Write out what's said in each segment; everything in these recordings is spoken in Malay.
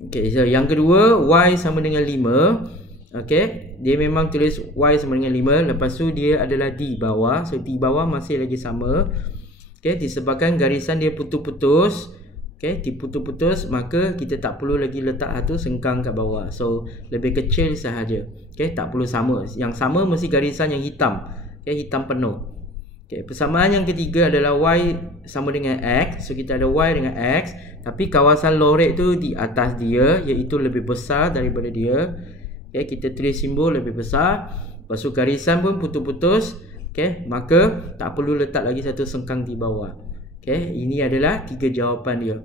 Okay, so yang kedua, Y sama dengan 5. Okay, dia memang tulis Y sama dengan 5. Lepas tu dia adalah di bawah. So di bawah masih lagi sama. Okay, disebabkan garisan dia putus-putus. Okay, diputus-putus, maka kita tak perlu lagi letak satu sengkang kat bawah. So lebih kecil sahaja. Okay, tak perlu sama. Yang sama mesti garisan yang hitam. Okay, hitam penuh. Okay, persamaan yang ketiga adalah Y sama dengan X. So kita ada Y dengan X, tapi kawasan lorek tu di atas dia, iaitu lebih besar daripada dia. Okay, kita tulis simbol lebih besar. Lepas tu garisan pun putus-putus. Okay, maka tak perlu letak lagi satu sengkang di bawah. Okay, ini adalah 3 jawapan dia.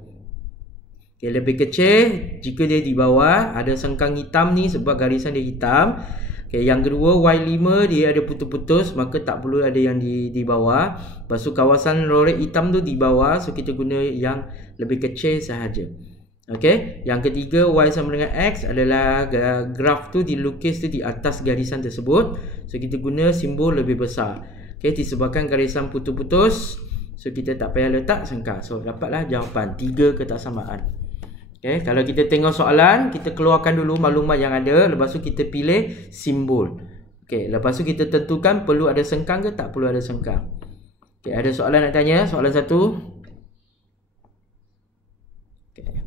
Okay, lebih kecil jika dia di bawah, ada sengkang hitam ni sebab garisan dia hitam. Okay, yang kedua, Y5 dia ada putus-putus, maka tak perlu ada yang di bawah. Lepas tu kawasan lorek hitam tu di bawah, so kita guna yang lebih kecil sahaja. Okay, yang ketiga, Y sama dengan X adalah graf tu dilukis tu di atas garisan tersebut. So kita guna simbol lebih besar. Okay, disebabkan garisan putus-putus, so kita tak payah letak sengkang. So dapatlah jawapan 3 ketaksamaan. Okay, kalau kita tengok soalan, kita keluarkan dulu maklumat yang ada. Lepas tu kita pilih simbol. Okay, lepas tu kita tentukan perlu ada sengkang ke tak perlu ada sengkang. Okay, ada soalan nak tanya? Soalan 1. Okay,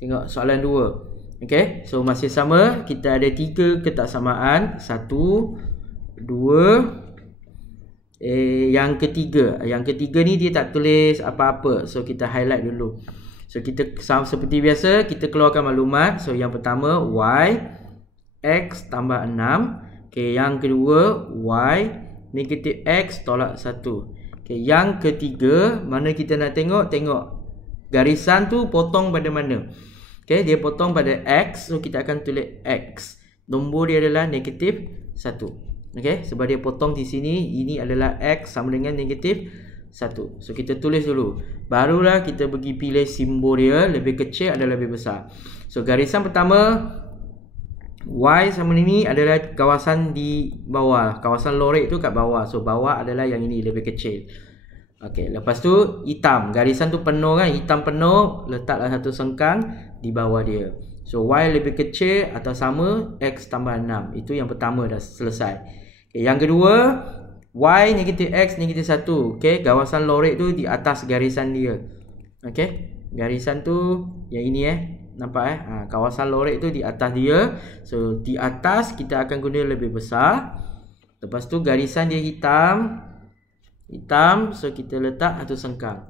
tengok soalan 2. Okay, so masih sama. Kita ada 3 ketaksamaan. 1, 2. Yang ketiga ni dia tak tulis apa-apa. So kita highlight dulu. So kita seperti biasa, kita keluarkan maklumat. So yang pertama, Y X tambah 6. Okay, yang kedua, Y negatif X tolak 1. Okay, yang ketiga, mana kita nak tengok garisan tu potong pada mana. Okay, dia potong pada X. So kita akan tulis X. Nombor dia adalah negatif 1. Okay, sebab dia potong di sini, ini adalah X sama dengan negatif 1. So kita tulis dulu. Barulah kita pergi pilih simbol dia. Lebih kecil adalah lebih besar. So garisan pertama, Y sama ini adalah kawasan di bawah. Kawasan lorek tu kat bawah. So bawah adalah yang ini, lebih kecil. Okay, lepas tu hitam. Garisan tu penuh kan, hitam penuh. Letaklah satu sengkang di bawah dia. So Y lebih kecil atau sama X tambah 6. Itu yang pertama, dah selesai. Okay, yang kedua, Y negatif X negatif 1. Okay, kawasan lorek tu di atas garisan dia. Okay, garisan tu yang ini nampak kawasan lorek tu di atas dia. So di atas kita akan guna lebih besar. Lepas tu garisan dia hitam. So kita letak satu sengkang.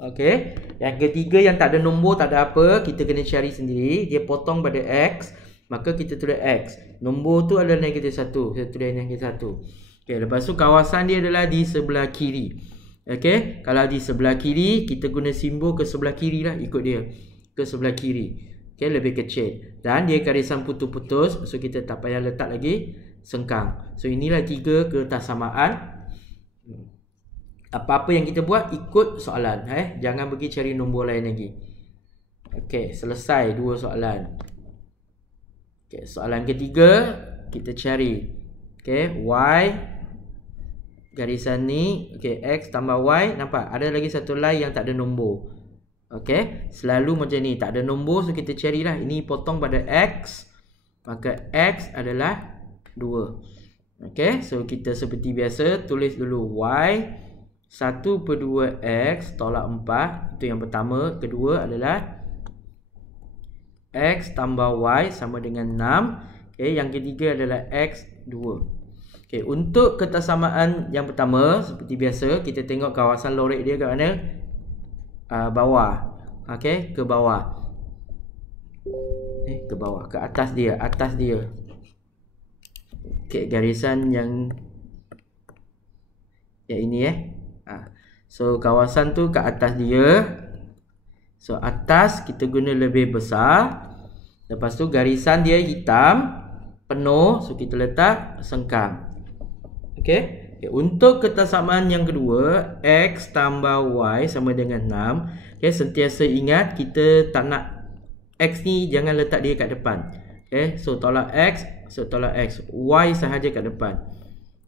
Okay, yang ketiga yang tak ada nombor, tak ada apa, kita kena cari sendiri. Dia potong pada X, maka kita tulis X. Nombor tu adalah negatif 1. Kita tulis negatif 1. Okay, lepas tu kawasan dia adalah di sebelah kiri. Okay, kalau di sebelah kiri, kita guna simbol ke sebelah kiri lah, ikut dia. Ke sebelah kiri. Okay, lebih kecil. Dan dia garisan putus-putus, so kita tak payah letak lagi sengkang. So inilah 3 ketaksamaan. Apa-apa yang kita buat, ikut soalan. Jangan pergi cari nombor lain lagi. Okay, selesai 2 soalan. Okay, soalan ketiga, kita cari. Okay, Y garisan ni, okay, X tambah Y. Nampak? Ada lagi satu line yang tak ada nombor. Okay, selalu macam ni, tak ada nombor. So kita carilah. Ini potong pada X, maka X adalah 2. Okay, so kita seperti biasa tulis dulu Y 1/2 X tolak 4. Itu yang pertama. Kedua adalah X tambah Y sama dengan 6. Okay, yang ketiga adalah X 2. Okay, untuk ketaksamaan yang pertama, seperti biasa, kita tengok kawasan lorek dia ke mana? Bawah. Okay, ke bawah. Ke bawah, ke atas dia, Okay, garisan yang ini So kawasan tu ke atas dia. So atas kita guna lebih besar. Lepas tu garisan dia hitam penuh, so kita letak sengkang. Okay, untuk ketaksamaan yang kedua, X tambah Y sama dengan 6. Okay, sentiasa ingat kita tak nak X ni jangan letak dia kat depan. Okay, so tolak X, Y sahaja kat depan.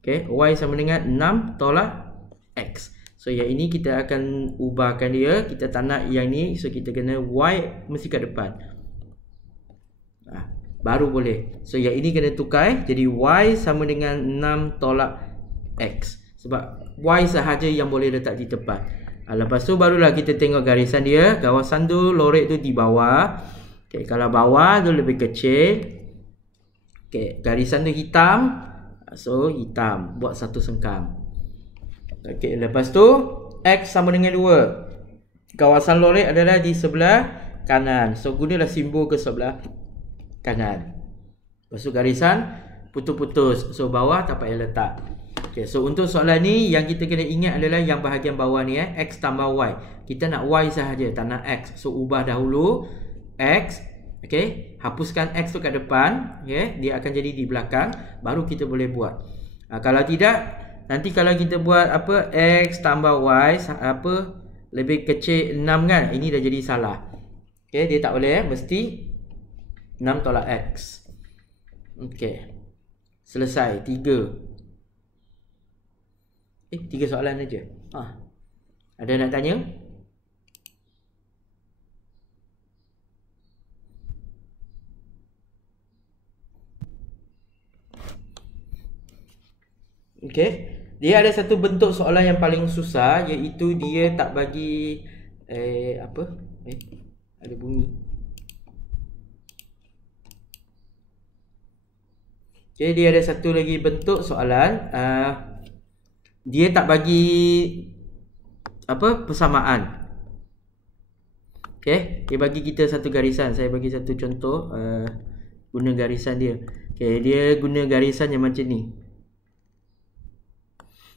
Okay, Y sama dengan 6 tolak X. So yang ini kita akan ubahkan dia. Kita tak nak yang ni, so kita kena Y mesti kat depan. Baru boleh. So yang ini kena tukar. Jadi Y sama dengan 6 tolak X. Sebab Y sahaja yang boleh letak di tempat. Lepas tu barulah kita tengok garisan dia. Kawasan tu lorek tu di bawah. Okay, kalau bawah tu lebih kecil. Okay, garisan tu hitam. So hitam. Buat satu sengkam. Okay, lepas tu X sama dengan 2. Kawasan lorek adalah di sebelah kanan. So gunalah simbol ke sebelah kanan. Lepas tu garisan putus-putus. So bawah tak payah letak. Okay, so untuk soalan ni yang kita kena ingat adalah yang bahagian bawah ni X tambah Y. Kita nak Y sahaja, tak nak X. So ubah dahulu X. Okay, hapuskan X tu kat depan. Okay, dia akan jadi di belakang. Baru kita boleh buat. Kalau tidak, nanti kalau kita buat apa X tambah Y apa lebih kecil 6 kan, ini dah jadi salah. Okay, dia tak boleh mesti 6 tolak X. Okay, selesai. 3 soalan saja. Ada nak tanya? Okay, dia ada satu bentuk soalan yang paling susah, iaitu dia tak bagi ada bunyi. Okay, dia ada satu lagi bentuk soalan. Dia tak bagi persamaan. Okay, dia bagi kita satu garisan. Saya bagi satu contoh. Guna garisan dia. Okay, dia guna garisan yang macam ni.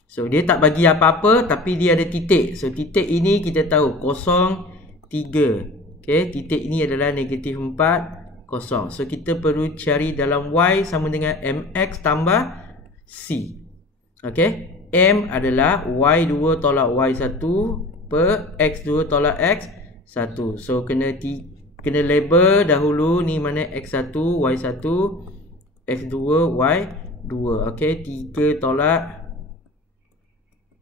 So dia tak bagi apa-apa, tapi dia ada titik. So titik ini kita tahu 0, 3. Okay, titik ini adalah negatif 4, 0. So kita perlu cari dalam Y sama dengan MX tambah C. Okay, M adalah Y2 tolak Y1 per X2 tolak X1. So kena label dahulu ni mana X1, Y1, X2, Y2. Okay, 3 tolak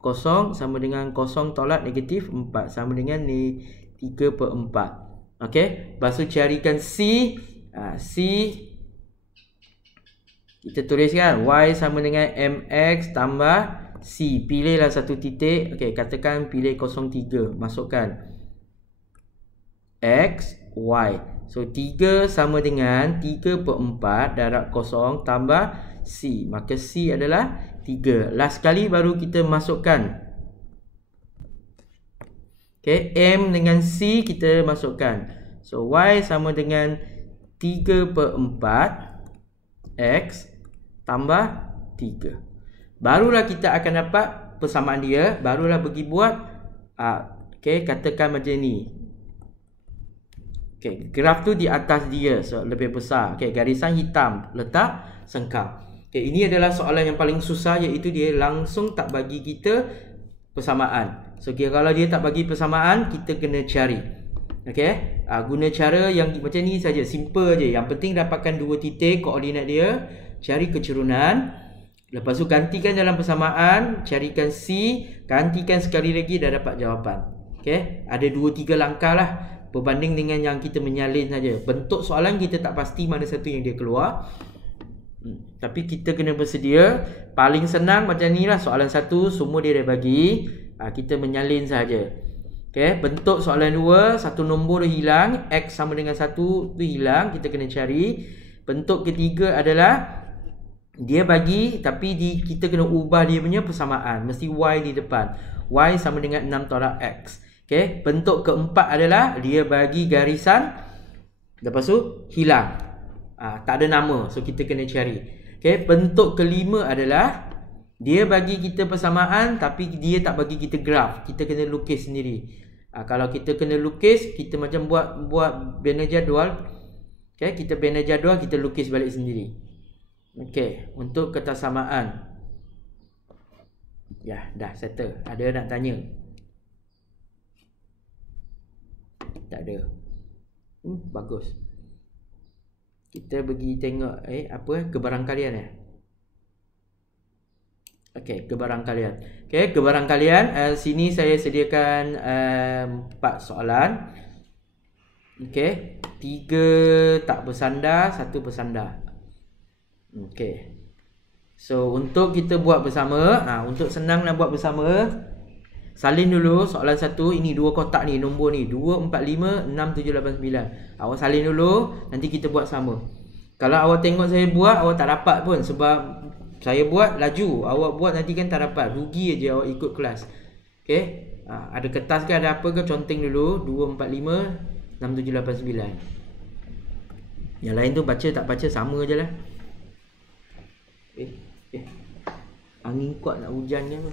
0 sama dengan 0 tolak negatif 4. Sama dengan ni 3 per 4. Okay, lepas tu carikan C. C kita tuliskan Y sama dengan MX tambah C. Pilihlah satu titik. Okay, katakan pilih 03. Masukkan X, Y. So 3 sama dengan 3 per 4 darab 0 tambah C. Maka C adalah 3. Last kali baru kita masukkan. Okay, M dengan C kita masukkan. So Y sama dengan 3 per 4 X tambah 3. Barulah kita akan dapat persamaan dia. Barulah pergi buat. Okay, katakan macam ni. Okay, graf tu di atas dia, so lebih besar. Okay, garisan hitam, letak sengkam. Okay, ini adalah soalan yang paling susah, iaitu dia langsung tak bagi kita persamaan. So kalau dia tak bagi persamaan, kita kena cari. Okay, guna cara yang macam ni saja, simple je. Yang penting dapatkan 2 titik koordinat dia, cari kecerunan. Lepas tu gantikan dalam persamaan, carikan C, gantikan sekali lagi, dah dapat jawapan. Okay, ada 2-3 langkah lah berbanding dengan yang kita menyalin saja. Bentuk soalan kita tak pasti mana satu yang dia keluar. Tapi kita kena bersedia. Paling senang macam ni lah. Soalan 1 semua dia dah bagi. Kita menyalin saja. Okay, bentuk soalan 2, satu nombor hilang, X sama dengan 1 tu hilang, kita kena cari. Bentuk ketiga adalah dia bagi, tapi kita kena ubah dia punya persamaan. Mesti Y di depan. Y sama dengan 6 tolak X. Okay, bentuk keempat adalah dia bagi garisan, lepas tu hilang. Tak ada nama. So kita kena cari. Okay, bentuk kelima adalah dia bagi kita persamaan, tapi dia tak bagi kita graf. Kita kena lukis sendiri. Kalau kita kena lukis, kita macam buat banner jadual. Okay, kita banner jadual, kita lukis balik sendiri. Okay, untuk ketersamaan. Ya, dah settle. Ada nak tanya? Tak ada. Bagus. Kita pergi tengok kebarangkalian . Okey, kebarangkalian. Okey, kebarangkalian. Sini saya sediakan 4 soalan. Okey, 3 tak bersandar, 1 bersandar. Okey. So, untuk kita buat bersama, untuk senang nak buat bersama, salin dulu soalan 1. Ini 2 kotak ni, nombor ni 2, 4, 5, 6, 7, 8, 9. Awak salin dulu, nanti kita buat sama. Kalau awak tengok saya buat, awak tak dapat pun sebab saya buat laju, awak buat nanti kan tak dapat. Rugi aja awak ikut kelas. Okey. Ada kertas ke, ada apa ke, conteng dulu. 2, 4, 5, 6, 7, 8, 9. Yang lain tu baca tak baca sama je lah. Angin kuat nak hujan ni apa.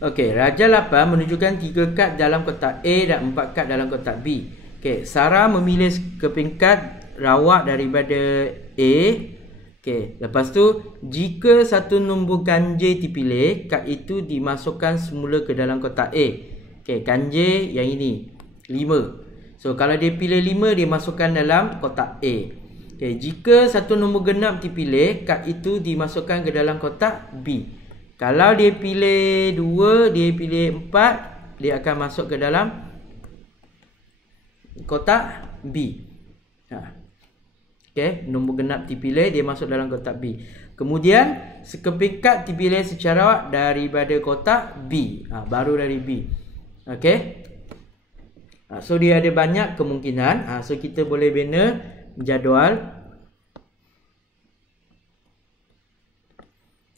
Okey, Raja 8 menunjukkan 3 kad dalam kotak A dan 4 kad dalam kotak B. Okey, Sarah memilih kepingkat rawak daripada A. Okey, lepas tu jika satu nombor ganjil dipilih, kad itu dimasukkan semula ke dalam kotak A. Okey, ganjil yang ini 5. So kalau dia pilih 5, dia masukkan dalam kotak A. Okey, jika satu nombor genap dipilih, kad itu dimasukkan ke dalam kotak B. Kalau dia pilih 2, dia pilih 4, dia akan masuk ke dalam kotak B. Okey, nombor genap dipilih, dia masuk dalam kotak B. Kemudian sekeping kad dipilih secara daripada kotak B. Baru dari B. Okey. So dia ada banyak kemungkinan. So kita boleh bina jadual.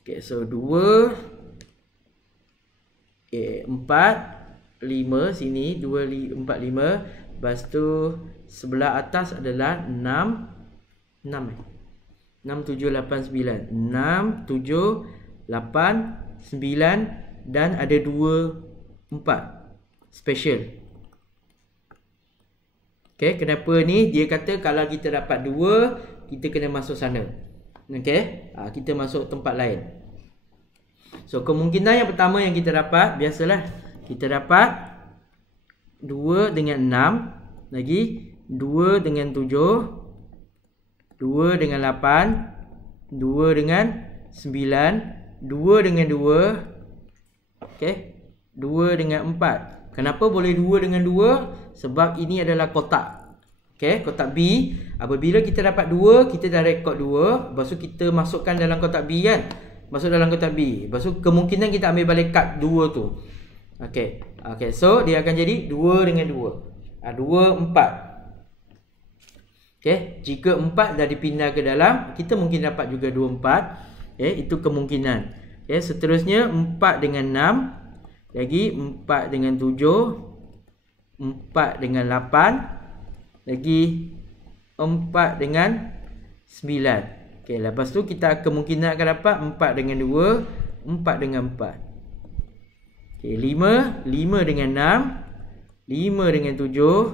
Okay, so 2, 4, 5 sini, 2, 4, 5. Lepas tu sebelah atas adalah 6, 6, 7, 8, 9. 6, 7, 8, 9 dan ada 2, 4. Special. Okay, kenapa ni? Dia kata kalau kita dapat 2, kita kena masuk sana. Okey, kita masuk tempat lain. So kemungkinan yang pertama yang kita dapat, biasalah kita dapat 2 dengan 6, lagi 2 dengan 7, 2 dengan 8, 2 dengan 9, 2 dengan 2. Okey, 2 dengan 4. Kenapa boleh 2 dengan 2? Sebab ini adalah kotak. Okey, kotak B. Apabila kita dapat 2, kita dah rekod 2. Lepas tu kita masukkan dalam kotak B kan. Masuk dalam kotak B. Lepas tu kemungkinan kita ambil balik kad 2 tu. Okey. Okey, so dia akan jadi 2 dengan 2. 2, 4. Okey, jika 4 dah dipindah ke dalam, kita mungkin dapat juga 2, 4. Okey, itu kemungkinan. Okey, seterusnya 4 dengan 6. Lagi 4 dengan 7. 4 dengan 8. Lagi 4 dengan 9. Okey, lepas tu kita kemungkinan akan dapat 4 dengan 2, 4 dengan 4. Okey, 5 dengan 6, 5 dengan 7,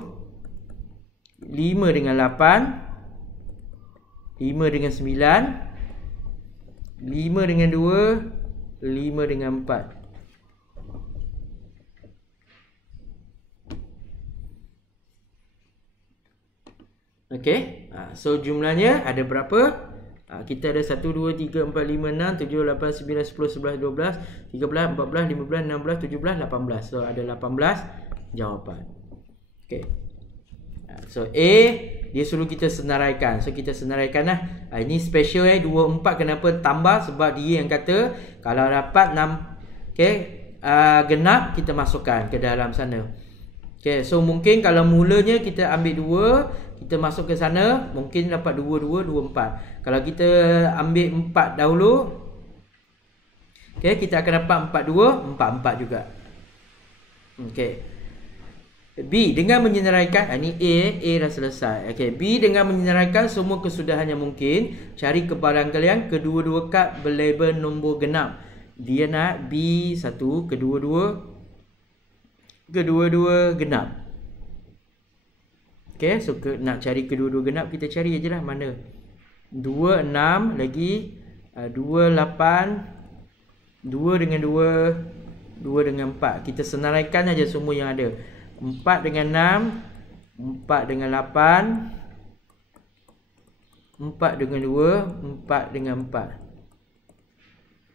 5 dengan 8, 5 dengan 9, 5 dengan 2, 5 dengan 4. Okey, so jumlahnya ada berapa? Kita ada 1, 2, 3, 4, 5, 6, 7, 8, 9, 10, 11, 12, 13, 14, 15, 16, 17, 18. So ada 18 jawapan. Okey. So A, dia suruh kita senaraikan. So kita senaraikan lah. Ini special 2, 4 kenapa tambah? Sebab dia yang kata kalau dapat 6, okey, genap kita masukkan ke dalam sana. Okey, so mungkin kalau mulanya kita ambil 2, kita masuk ke sana, mungkin dapat 2, 2, 2, 4. Kalau kita ambil 4 dahulu, okey, kita akan dapat 4, 2, 4, 4 juga. Okey. B, dengan menyenaraikan, ini A dah selesai. Okey, B dengan menyenaraikan semua kesudahan yang mungkin, cari kebarangkalian kedua-dua kad berlabel nombor genap. Dia nak B1, kedua-dua genap. Okay, so nak cari kedua-dua genap, kita cari je lah mana. 2, 6 lagi 2, 8, 2 dengan 2, 2 dengan 4. Kita senaraikan aja semua yang ada. 4 dengan 6, 4 dengan 8, 4 dengan 2, 4 dengan 4.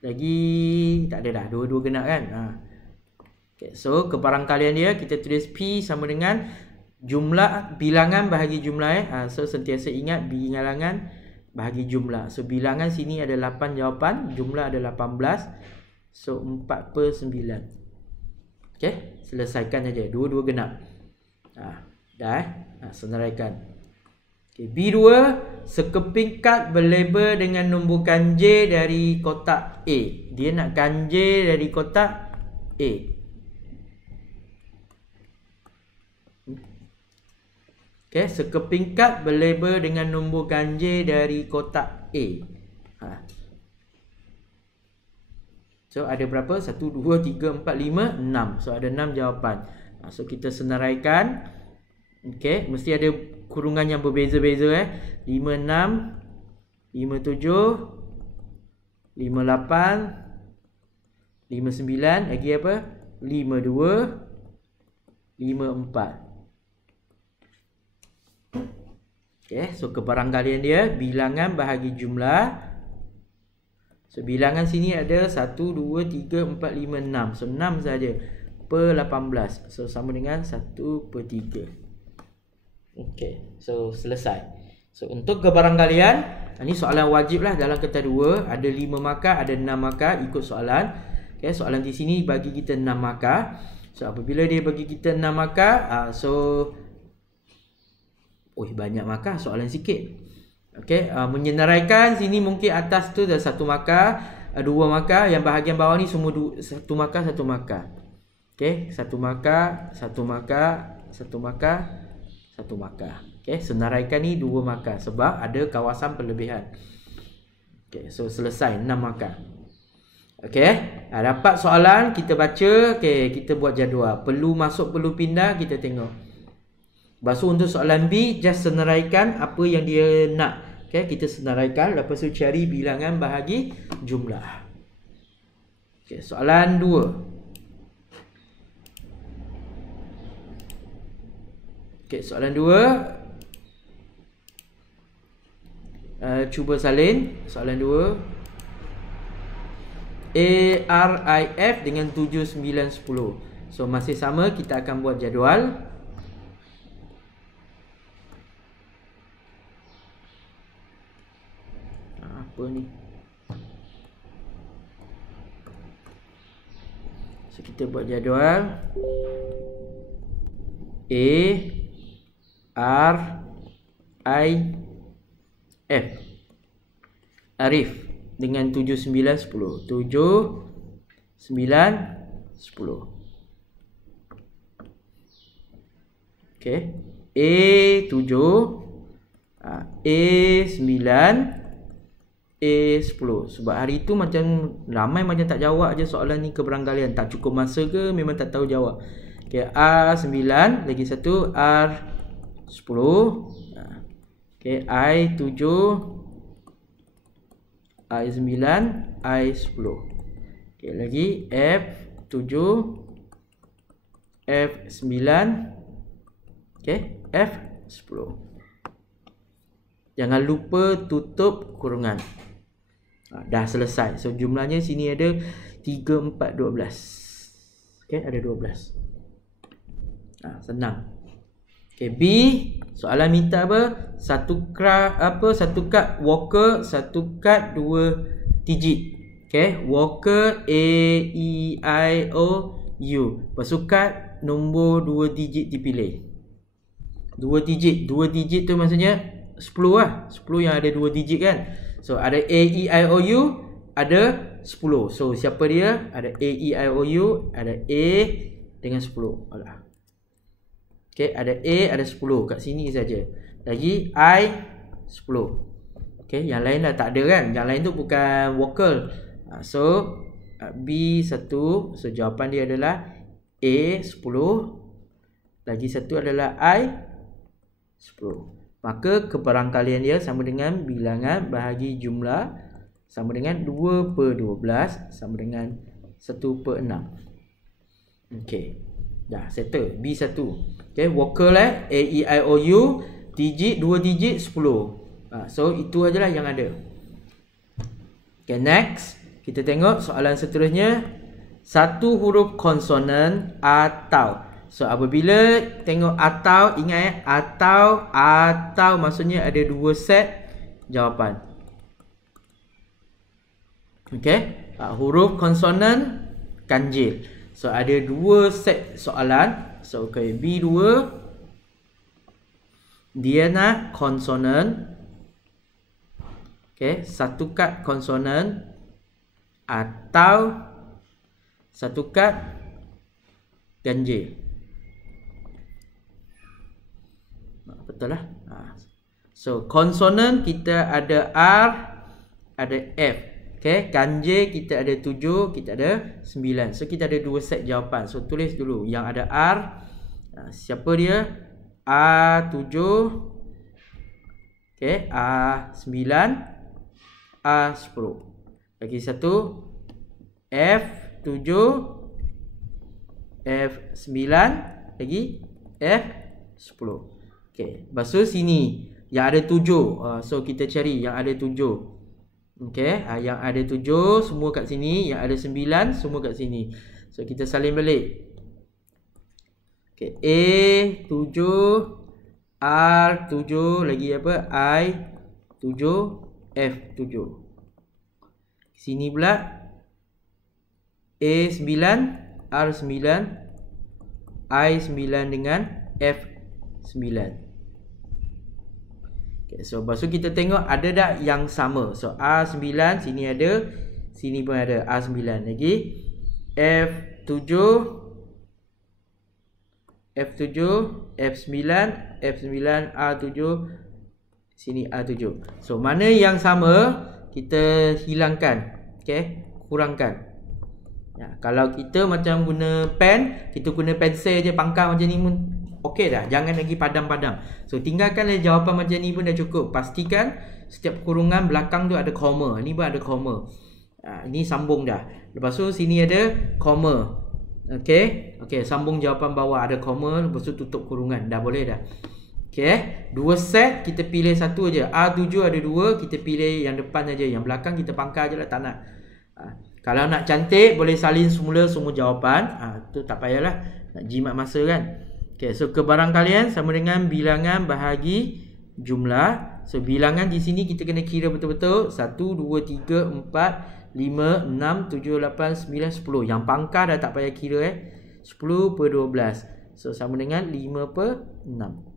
Lagi tak ada dah, dua-dua genap kan. Okay, so kebarangkalian dia kita tulis P sama dengan jumlah bilangan bahagi jumlah. So sentiasa ingat bilangan bahagi jumlah. So bilangan sini ada 8 jawapan, jumlah ada 18. So 4/9. Okay, selesaikan saja dua-dua genap. Dah senaraikan. Okay, B2, sekeping kad berlabel dengan nombor ganjil dari kotak A. Dia nak ganjil dari kotak A. Okay, sekeping kad berlabel dengan nombor ganjil dari kotak A. So ada berapa? 1, 2, 3, 4, 5, 6. So ada 6 jawapan. So kita senaraikan. Okay, mesti ada kurungan yang berbeza-beza 5, 6, 5, 7, 5, 8, 5, 9. Lagi apa? 5, 2, 5, 4. Okay, so kebarangkalian dia bilangan bahagi jumlah. So bilangan sini ada 1, 2, 3, 4, 5, 6. So 6 saja per 18. So sama dengan 1/3. Okay, so selesai. So untuk kebarangkalian, ini soalan wajib lah dalam kertas 2. Ada 5 markah, ada 6 markah ikut soalan. Okay, soalan di sini bagi kita 6 markah. So apabila dia bagi kita 6 markah, banyak markah, soalan sikit. Okay, menyenaraikan sini mungkin atas tu dah 1 markah, 2 markah, yang bahagian bawah ni semua 1 markah, 1 markah. Okay, 1 markah, 1 markah, 1 markah, 1 markah. Okay, senaraikan ni 2 markah sebab ada kawasan perlebihan. Okay, so selesai 6 markah. Okay, dapat soalan, kita baca. Okay, kita buat jadual. Perlu masuk, perlu pindah, kita tengok. Lepas tu untuk soalan B, just senaraikan apa yang dia nak. Okay, kita senaraikan. Lepas tu cari bilangan bahagi jumlah. Okay, soalan 2. Okay, soalan 2. Cuba salin. Soalan 2. ARIF dengan 7, 9, 10. So masih sama, kita akan buat jadual. Apa ni? So kita buat jadual. ARIF. Arif dengan 7, 9, 10. 7, 9, 10. Okay, A7, A9, A10. Sebab hari tu macam ramai macam tak jawab je soalan ni kebarangkalian. Tak cukup masa ke memang tak tahu jawab. Okay, A9, lagi satu R10. Okay, I7, I9, I10. Okay, lagi F7, F9. Okay, F10. Jangan lupa tutup kurungan. Dah selesai. So jumlahnya sini ada 3, 4, 12. Okay, ada 12. Senang. Okay, B, soalan minta apa? Satu kad Walker, satu kad 2 digit. Okay, Walker A, E, I, O, U. Lepas tu kad nombor 2 digit dipilih. 2 digit tu maksudnya 10 lah. 10 yang ada 2 digit kan. So ada A, E, I, O, U, ada 10. So siapa dia? Ada A, E, I, O, U, ada A dengan 10. Okay, ada A, ada 10 kat sini saja. Lagi I 10. Okay, yang lain dah tak ada kan. Yang lain tu bukan vocal. So B1. So jawapan dia adalah A 10. Lagi satu adalah I 10. Maka kebarangkalian dia sama dengan bilangan bahagi jumlah sama dengan 2/12 sama dengan 1/6. Okey. Dah settle B1. Okey, Walker lah A E I O U digit 2 digit 10. So itu ajalah yang ada. Okay, next kita tengok soalan seterusnya. Satu huruf konsonan atau. So apabila tengok atau, ingat atau maksudnya ada dua set jawapan. Okay, huruf konsonan ganjil. So ada dua set soalan. So okay, B2 dia nak konsonan. Okay, satu kad konsonan atau satu kad ganjil. Betul lah. So konsonan kita ada R, ada F. Okay, ganjil kita ada 7, kita ada 9. So kita ada dua set jawapan. So tulis dulu yang ada R. Siapa dia? A7. Okay, A9, A10. Lagi satu F7, F9, lagi F10. Okay, lepas tu sini yang ada 7. So kita cari yang ada 7. Okay, yang ada 7 semua kat sini, yang ada 9 semua kat sini. So kita salin balik. Okay, A7, R7, lagi apa? I7, F7. Sini pula A9, R9, I9 dengan F9. Okay, so lepas tu kita tengok ada tak yang sama. So A9 sini ada, sini pun ada A9 lagi. F7, F7, F9, F9, A7, sini A7. So mana yang sama kita hilangkan. Okay, kurangkan. Ya, kalau kita macam guna pen, kita guna pensel je, pangkal macam ni pun okey dah. Jangan lagi padam-padam. So tinggalkanlah jawapan macam ni pun dah cukup. Pastikan setiap kurungan belakang tu ada koma. Ni pun ada koma. Ini sambung dah. Lepas tu sini ada koma. Okey. Okey, sambung jawapan bawah ada koma, lepas tu tutup kurungan. Dah boleh dah. Okey, dua set kita pilih satu aja. A7 ada dua, kita pilih yang depan aja. Yang belakang kita pangkal je lah, tak nak. Kalau nak cantik boleh salin semula semua jawapan. Tu tak payahlah nak jimat masa kan. Okey, so kebarangkalian sama dengan bilangan bahagi jumlah. So bilangan di sini kita kena kira betul-betul. 1 2 3 4 5 6 7 8 9 10. Yang pangkal dah tak payah kira 10/12. So sama dengan 5/6.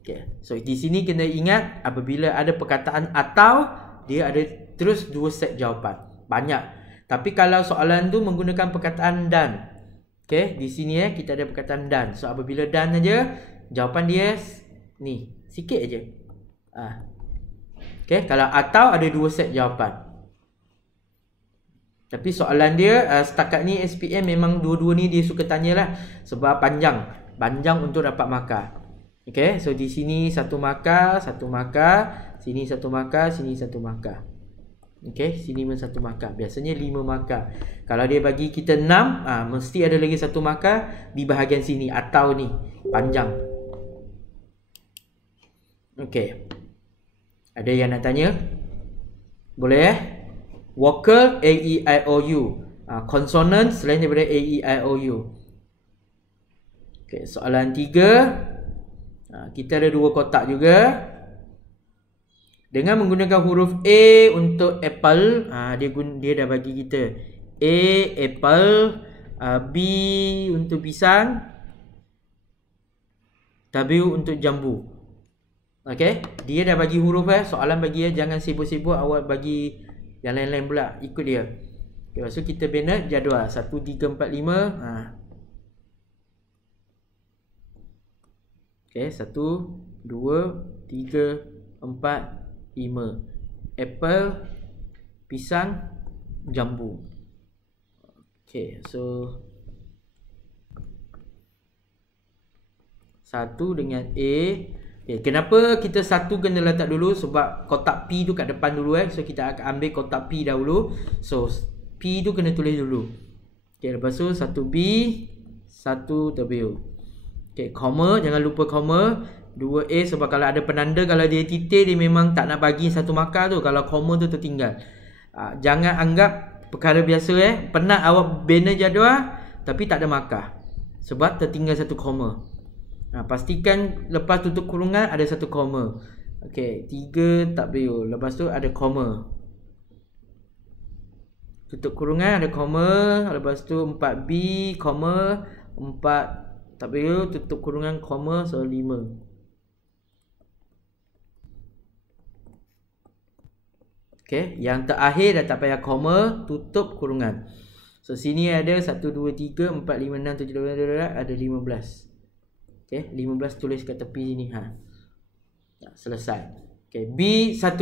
Okey, so di sini kena ingat apabila ada perkataan atau, dia ada terus dua set jawapan. Banyak. Tapi kalau soalan tu menggunakan perkataan dan. Okey, di sini kita ada perkataan dan. So apabila dan aja, jawapan dia ni, sikit aja. Okey, kalau atau ada dua set jawapan. Tapi soalan dia setakat ni SPM memang dua-dua ni dia suka tanyalah sebab panjang untuk dapat markah. Okey, so di sini satu markah, sini satu markah, sini satu markah. Okey, sini pun satu markah. Biasanya 5 markah. Kalau dia bagi kita 6, mesti ada lagi satu markah di bahagian sini atau ni, panjang. Okey. Ada yang nak tanya? Boleh Vocal A E I O U. Consonant selain daripada A E I O U. Okey, soalan 3. Kita ada dua kotak juga. Dengan menggunakan huruf A untuk apple, dia dah bagi kita A apple, B untuk pisang, W untuk jambu. Okey, dia dah bagi huruf soalan bagi jangan sibuk-sibuk awak bagi yang lain-lain pula, ikut dia. Okay, lepas tu kita bina jadual 1 3 4 5. Okey, 1 2 3 4 5. Apple, pisang, jambu. Okey, so 1 1 dengan A. Okay, kenapa kita 1 kena letak dulu? Sebab kotak P tu kat depan dulu So kita akan ambil kotak P dahulu. So P tu kena tulis dulu. Okay, lepas tu 1B, 1W. Okay, koma, jangan lupa koma. 2A sebab kalau ada penanda, kalau dia titik dia memang tak nak bagi satu markah tu. Kalau koma tu tertinggal. Jangan anggap perkara biasa Penat awak bina jadual tapi tak ada markah sebab tertinggal satu koma. Pastikan lepas tutup kurungan ada satu koma. Okey, 3W. Lepas tu ada koma. Tutup kurungan ada koma. Lepas tu 4B, koma. 4W, tutup kurungan, koma. So 5. Okey, yang terakhir dah tak payah koma, tutup kurungan. So sini ada 1, 2, 3, 4, 5, 6, 7, 8, ada 15. Okay, 15 tulis kat tepi sini. Selesai. Okay, B1.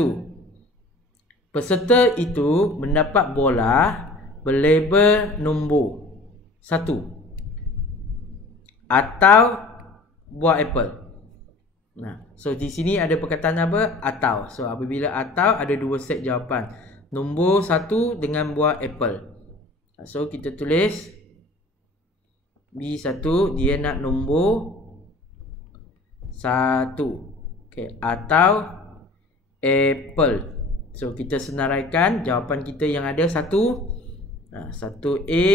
Peserta itu mendapat bola berlabel nombor 1 atau buah apple. So di sini ada perkataan apa? Atau. So apabila atau, ada 2 set jawapan. Nombor 1 dengan buah apple. So kita tulis B1, dia nak nombor 1. Okay, atau apple. So kita senaraikan jawapan kita yang ada 1. 1A,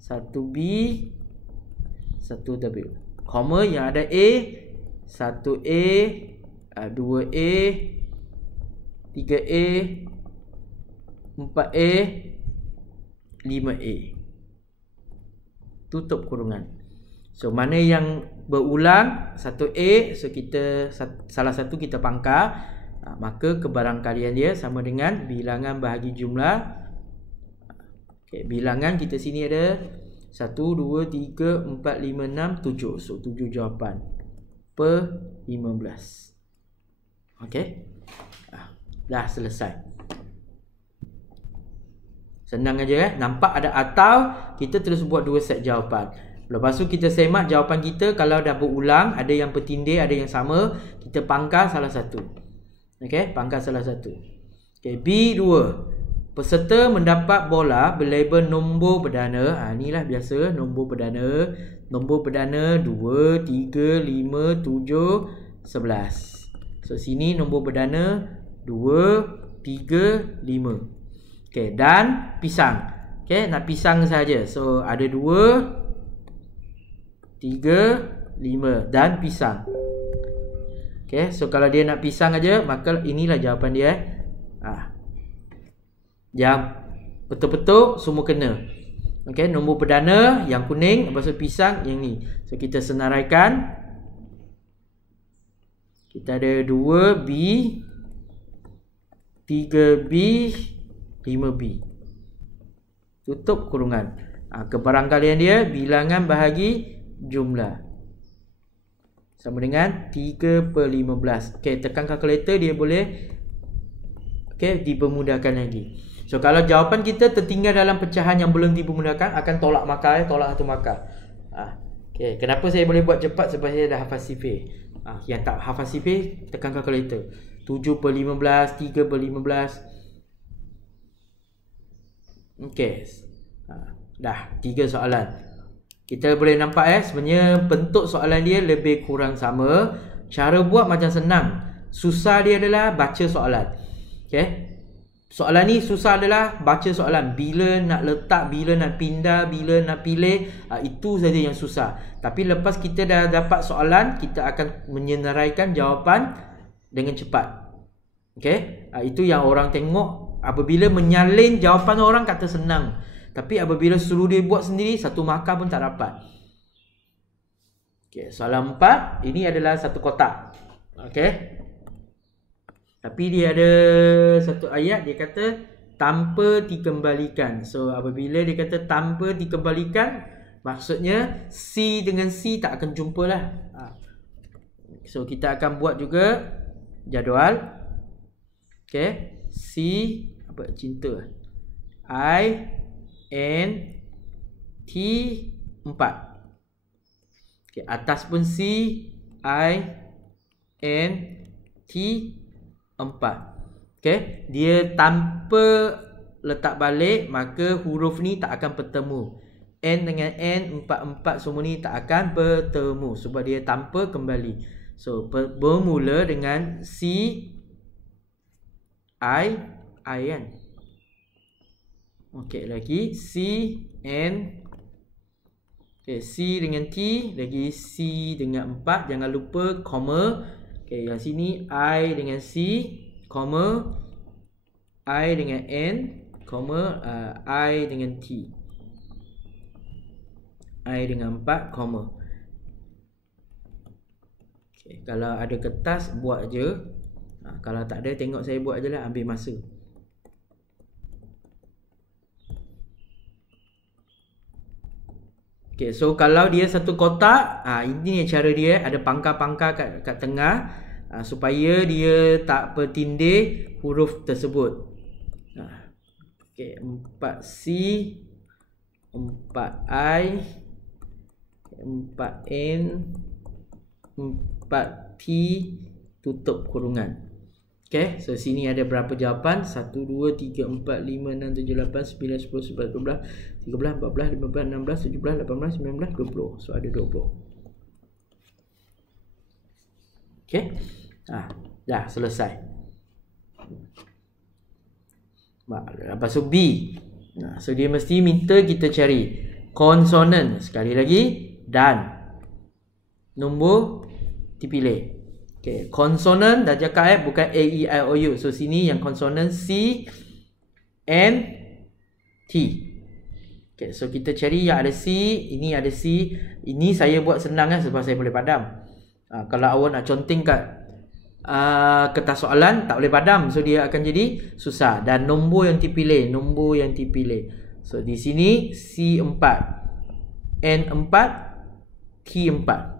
1B, 1W. Koma yang ada A, 1A, 2A, 3A, 4A, 5A. Tutup kurungan. So mana yang berulang 1A, so kita salah satu kita pangkal, maka kebarangkalian dia sama dengan bilangan bahagi jumlah. Okay, bilangan kita sini ada 1, 2, 3, 4, 5, 6, 7. So 7 jawapan per 15. Okay, dah selesai. Senang aja nampak ada atau, kita terus buat 2 set jawapan. Lepas tu kita semak jawapan kita. Kalau dah berulang, ada yang bertindih, ada yang sama, kita pangkal salah satu. Okey, pangkal salah satu. Okey, B2. Peserta mendapat bola berlabel nombor perdana. Inilah biasa nombor perdana. Nombor perdana 2, 3, 5, 7, 11. So sini nombor perdana 2, 3, 5. Okey, dan pisang. Okey, nak pisang saja. So ada 2, 3, 5 dan pisang. Okey, so kalau dia nak pisang aja, maka inilah jawapan dia. Yang betul-betul semua kena. Okey, nombor perdana yang kuning, lepas tu pisang yang ni. So kita senaraikan. Kita ada 2B, 3B, 5B. Tutup kurungan. Kebarangkalian dia bilangan bahagi jumlah. Sama dengan 3/15. Okey, tekan kalkulator dia boleh dipermudahkan lagi. So kalau jawapan kita tertinggal dalam pecahan yang belum dipermudahkan, akan tolak markah, tolak satu markah. Okey, kenapa saya boleh buat cepat? Sebab saya dah hafal sifir. Yang tak hafal sifir, tekan kalkulator. 7/15, 3/15. Okey. Dah 3 soalan. Kita boleh nampak sebenarnya bentuk soalan dia lebih kurang sama. Cara buat macam senang. Susah dia adalah baca soalan. Okey. Soalan ni susah adalah baca soalan. Bila nak letak, bila nak pindah, bila nak pilih, itu saja yang susah. Tapi lepas kita dah dapat soalan, kita akan menyenaraikan jawapan dengan cepat. Okey. Itu yang orang tengok. Apabila menyalin jawapan orang kata senang. Tapi apabila suruh dia buat sendiri, satu markah pun tak dapat. Okey, soalan 4. Ini adalah satu kotak. Okey. Tapi dia ada satu ayat, dia kata tanpa dikembalikan. So apabila dia kata tanpa dikembalikan, maksudnya C dengan C tak akan jumpa lah. So kita akan buat juga jadual. Okey. C apa cinta. I N T 4. Okay, atas pun C, I, N, T, 4. Okay, dia tanpa letak balik, maka huruf ni tak akan bertemu. N dengan N, 4 semua ni tak akan bertemu sebab dia tanpa kembali. So, bermula dengan C, I kan. Okay, lagi C, N. Okay, C dengan T, lagi C dengan 4. Jangan lupa koma. Okay, yang sini I dengan C, koma, I dengan N, koma, I dengan T. I dengan 4, koma. Okay, kalau ada kertas, buat je. Kalau tak ada, tengok saya buat je lah, ambil masa. Okay, so kalau dia satu kotak, ini cara dia, ada pangkal-pangkal kat tengah, supaya dia tak bertindih huruf tersebut. Okay, 4C, 4I, 4N, 4T, tutup kurungan. Okay, so sini ada berapa jawapan? 1, 2, 3, 4, 5, 6, 7, 8, 9, 10, 11, 12, 13, 14, 15, 16, 17, 18, 19, 20. So ada 20. Okay, dah selesai. Lepas tu B. So dia mesti minta kita cari konsonan. Sekali lagi, dan nombor dipilih. Okay, konsonan dah cakap bukan A, E, I, O, U. So sini yang konsonan C, N, T. Okay, so kita cari yang ada C, ini ada C. Ini saya buat senang sebab saya boleh padam. Kalau awak nak conteng kat kertas soalan, tak boleh padam. So dia akan jadi susah. Dan nombor yang dipilih, So di sini C4, N4, T4.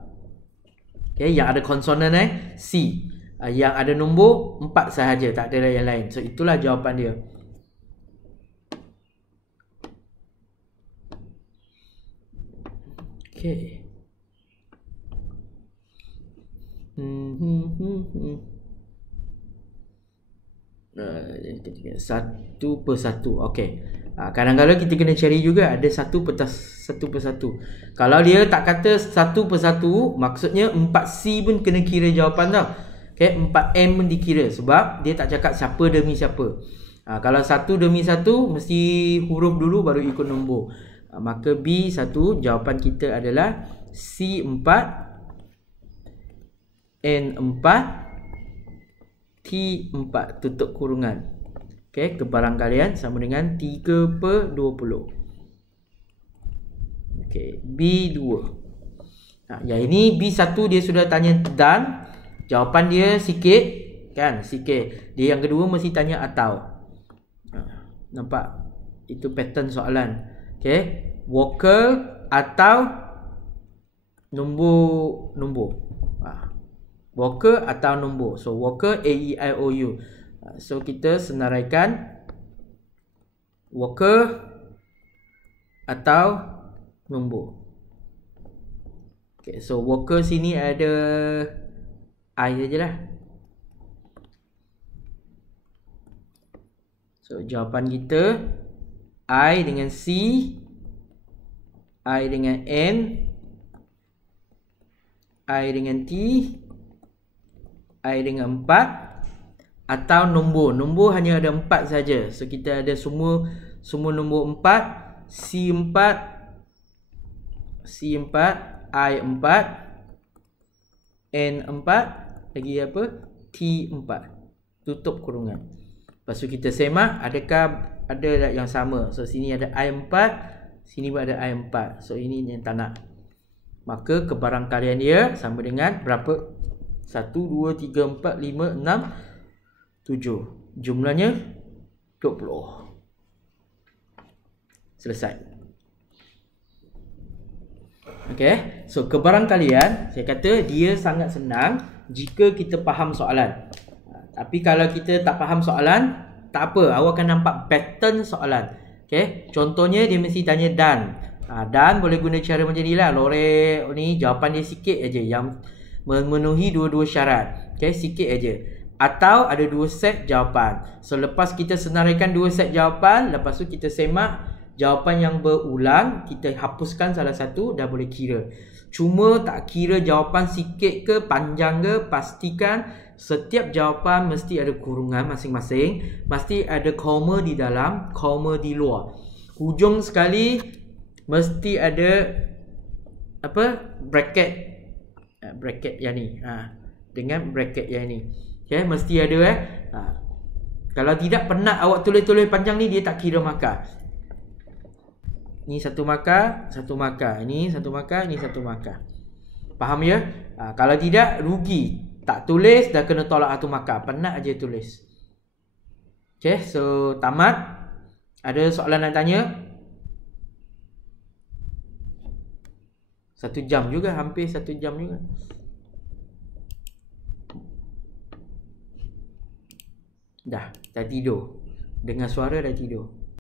Okay, yang ada konsonan C. Yang ada nombor 4 sahaja, tak ada yang lain. So itulah jawapan dia. Okay. Satu persatu. Okay. Kadang-kadang kita kena cari juga ada satu persatu. Kalau dia tak kata satu persatu, maksudnya 4C pun kena kira jawapan tau. Okay, 4M pun dikira sebab dia tak cakap siapa demi siapa. Kalau satu demi satu, mesti huruf dulu baru ikut nombor. Maka B1, jawapan kita adalah C4, N4, T4, tutup kurungan. Okay, kebarangkalian sama dengan 3/20. Okay, B2. Yang ini B1 dia sudah tanya dan. Jawapan dia sikit. Kan, sikit. Dia yang kedua mesti tanya atau. Nampak? Itu pattern soalan. Okay, vokal atau nombor. Vokal atau nombor. So, vokal A, E, I, O, U. So kita senaraikan vokal atau nombor. Okay, so vokal sini ada I sajalah. So jawapan kita I dengan C, I dengan N, I dengan T, I dengan 4. Atau nombor. Nombor hanya ada 4 saja. So kita ada semua nombor 4. C4, I4, N4, lagi apa? T4. Tutup kurungan. Lepas tu kita semak, adakah ada yang sama. So sini ada I4, sini pun ada I4. So ini yang tak nak. Maka kebarangkalian dia sama dengan berapa? 1, 2, 3, 4, 5, 6, 7. Jumlahnya 20. Selesai. Okay. So kebarangkalian, saya kata dia sangat senang jika kita faham soalan. Tapi kalau kita tak faham soalan, tak apa, awak akan nampak pattern soalan. Okay. Contohnya dia mesti tanya dan. Dan boleh guna cara macam ni lah. Lorek ni jawapan dia sikit aja yang memenuhi dua-dua syarat. Okay, sikit aja. Atau ada 2 set jawapan. So lepas kita senaraikan 2 set jawapan, lepas tu kita semak jawapan yang berulang, kita hapuskan salah satu, dah boleh kira. Cuma tak kira jawapan sikit ke panjang ke, pastikan setiap jawapan mesti ada kurungan masing-masing, mesti ada koma di dalam, koma di luar. Hujung sekali mesti ada bracket yang ni, dengan bracket yang ni. Okay, mesti ada Kalau tidak, penat awak tulis-tulis panjang ni, dia tak kira markah. Ni 1 markah, 1 markah. Ini 1 markah, ini 1 markah. Faham ya? Kalau tidak, rugi. Tak tulis, dah kena tolak 1 markah. Penat aja tulis. Okay, so tamat. Ada soalan nak tanya? 1 jam juga, hampir 1 jam juga. Dah tidur. Dengar suara dah tidur.